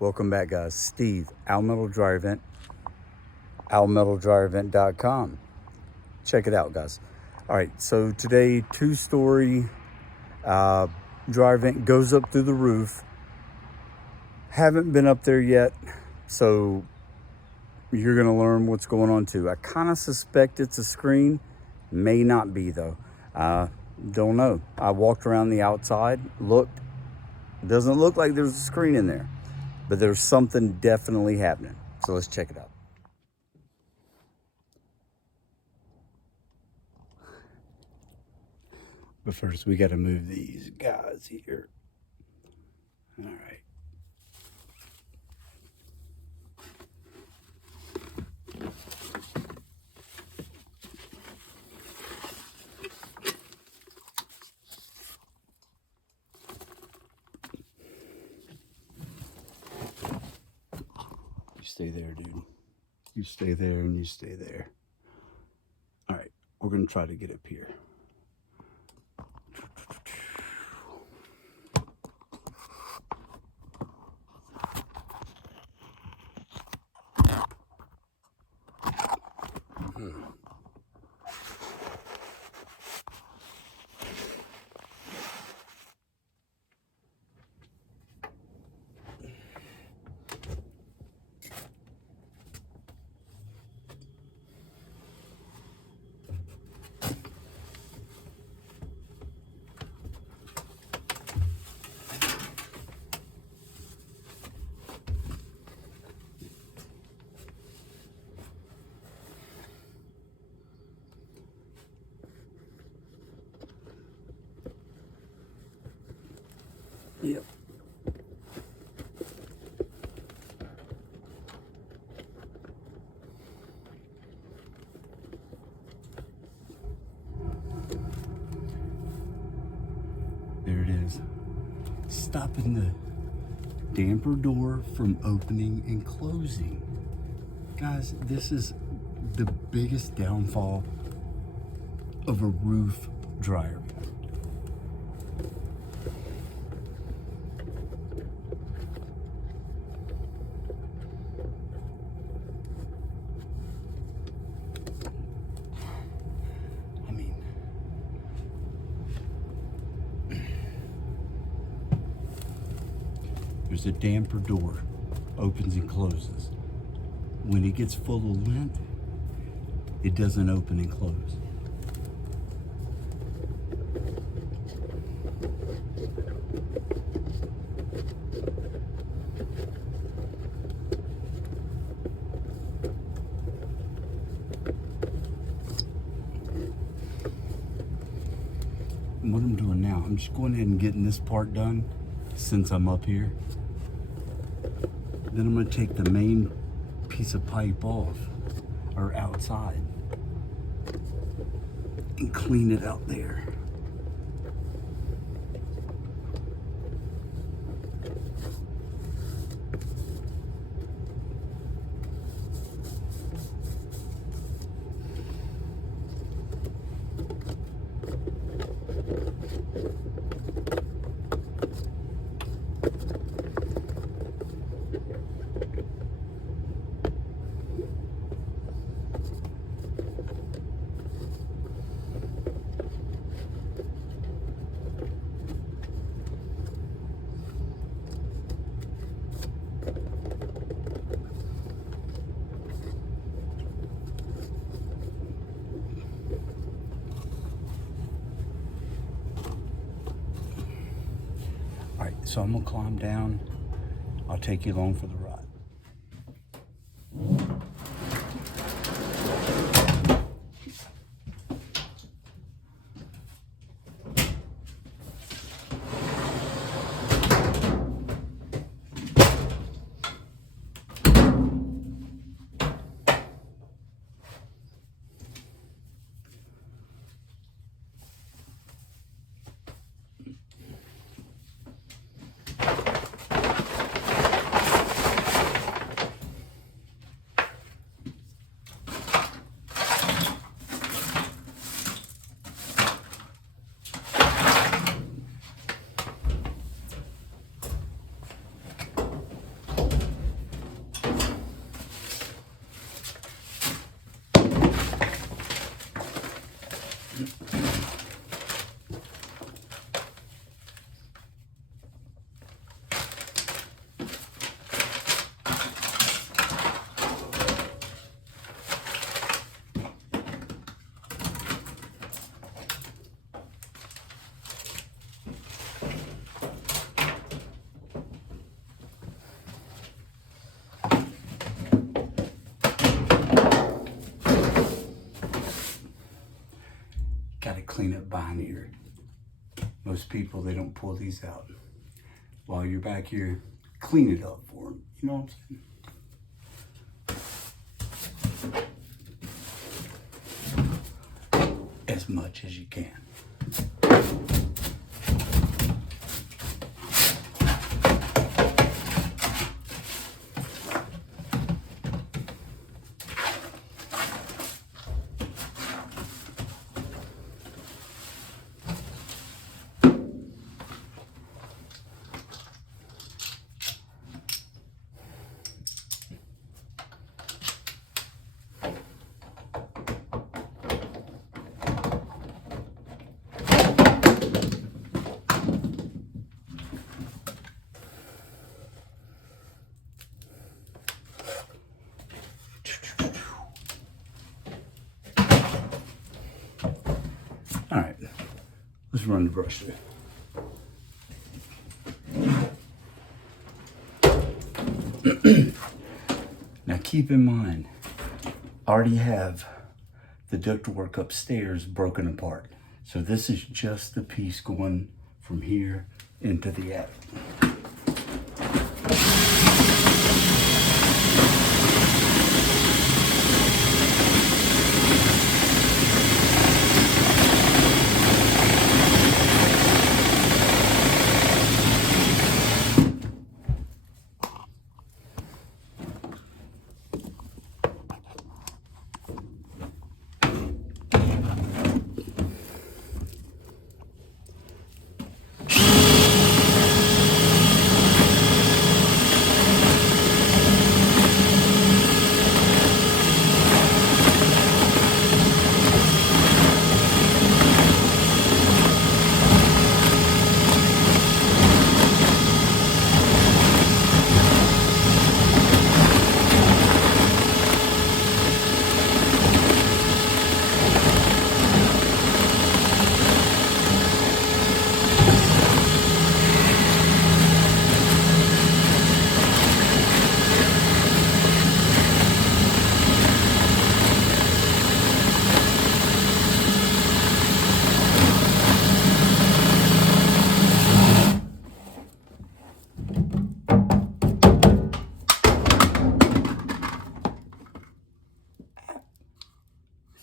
Welcome back, guys. Steve, Al Metal Dryer Vent, almetaldryervent.com. Check it out, guys. All right, so today, two-story dryer vent goes up through the roof. Haven't been up there yet, so you're gonna learn what's going on too. I kind of suspect it's a screen, may not be though. Don't know. I walked around the outside, looked. Doesn't look like there's a screen in there, but there's something definitely happening. So let's check it out. But first we got to move these guys here. All right. You stay there, dude. You stay there and you stay there. All right, we're gonna try to get up here. Yep. There it is. Stopping the damper door from opening and closing. Guys, this is the biggest downfall of a roof dryer. There's a damper door, opens and closes. When it gets full of lint, it doesn't open and close. And what I'm doing now, I'm just going ahead and getting this part done since I'm up here. Then I'm going to take the main piece of pipe off, or outside, and clean it out there. So I'm gonna climb down. I'll take you along for the ride. clean up behind here. Most people, they don't pull these out. While you're back here, clean it up for them. You know what I'm saying? As much as you can. All right, let's run the brush through. Now keep in mind, I already have the ductwork upstairs broken apart. So this is just the piece going from here into the attic.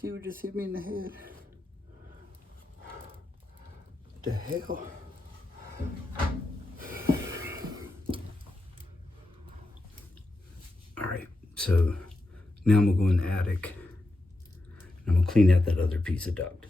See what just hit me in the head? What the hell? All right, so now I'm gonna go in the attic and I'm gonna clean out that other piece of duct.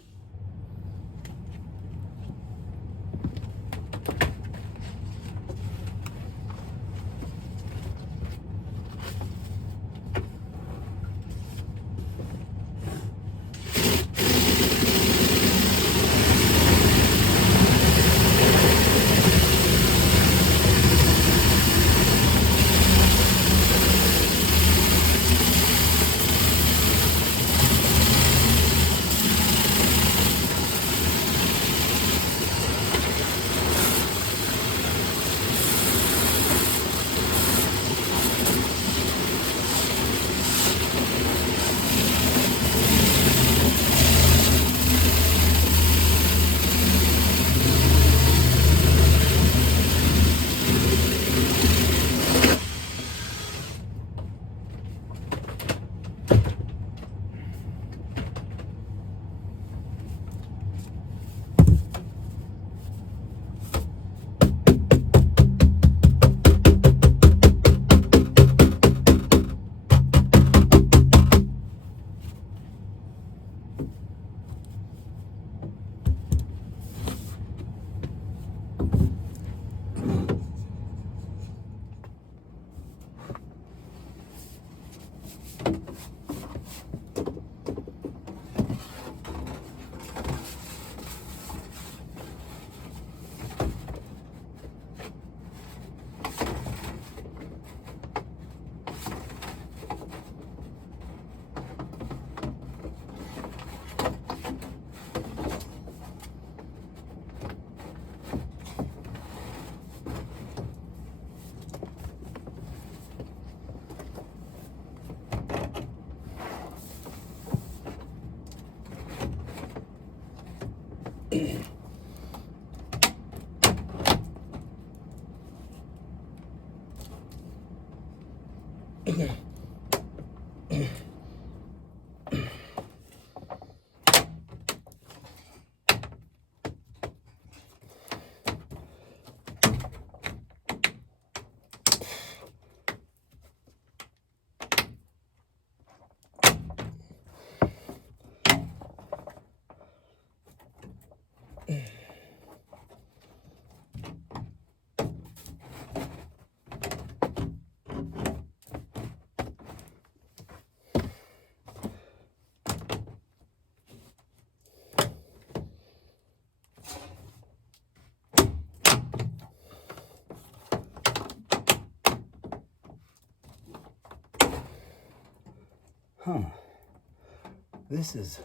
This is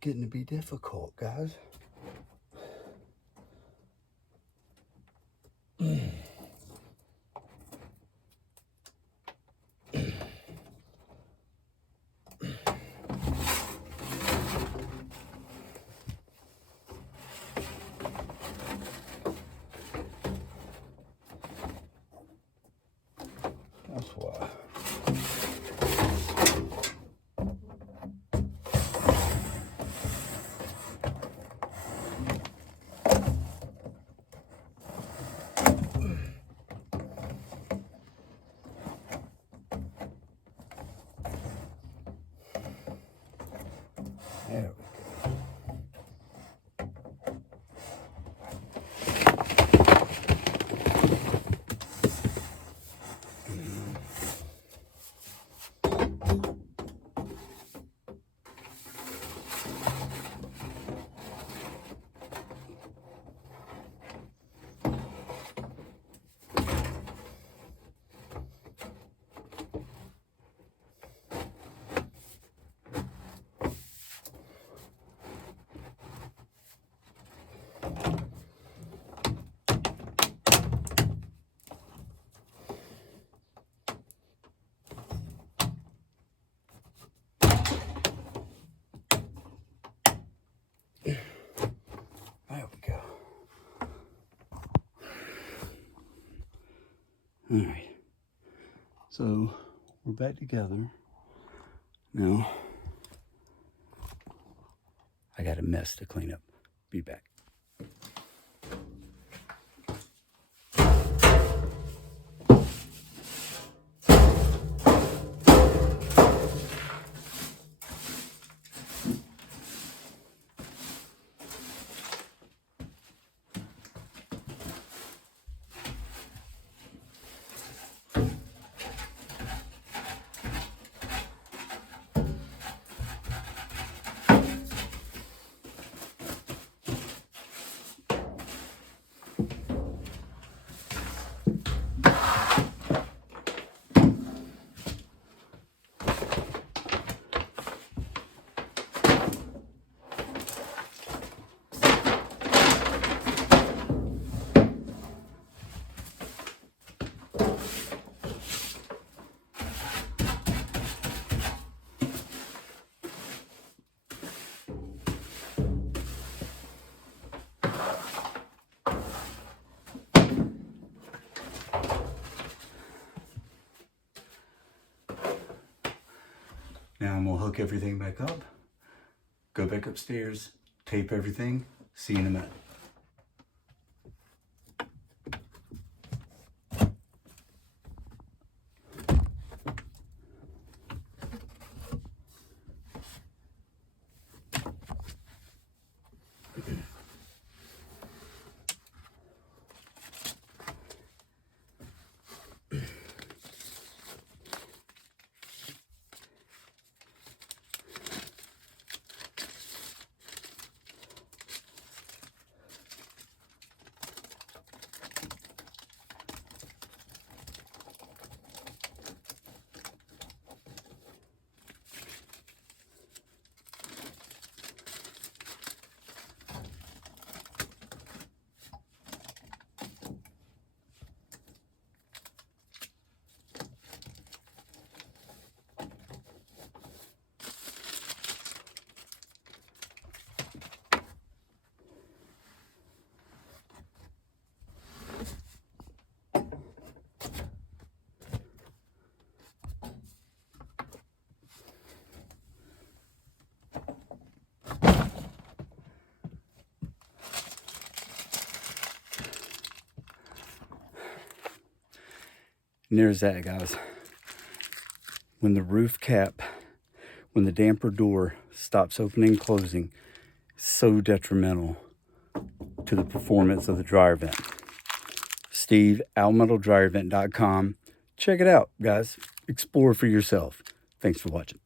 getting to be difficult, guys. That's why. There we go. There we go. All right. So we're back together. Now, I got a mess to clean up. Be back. Now I'm gonna hook everything back up, go back upstairs, tape everything. See you in a minute. And there's that, guys. When the roof cap, when the damper door stops opening and closing, so detrimental to the performance of the dryer vent. Steve, almetalDryerVent.com. Check it out, guys. Explore for yourself. Thanks for watching.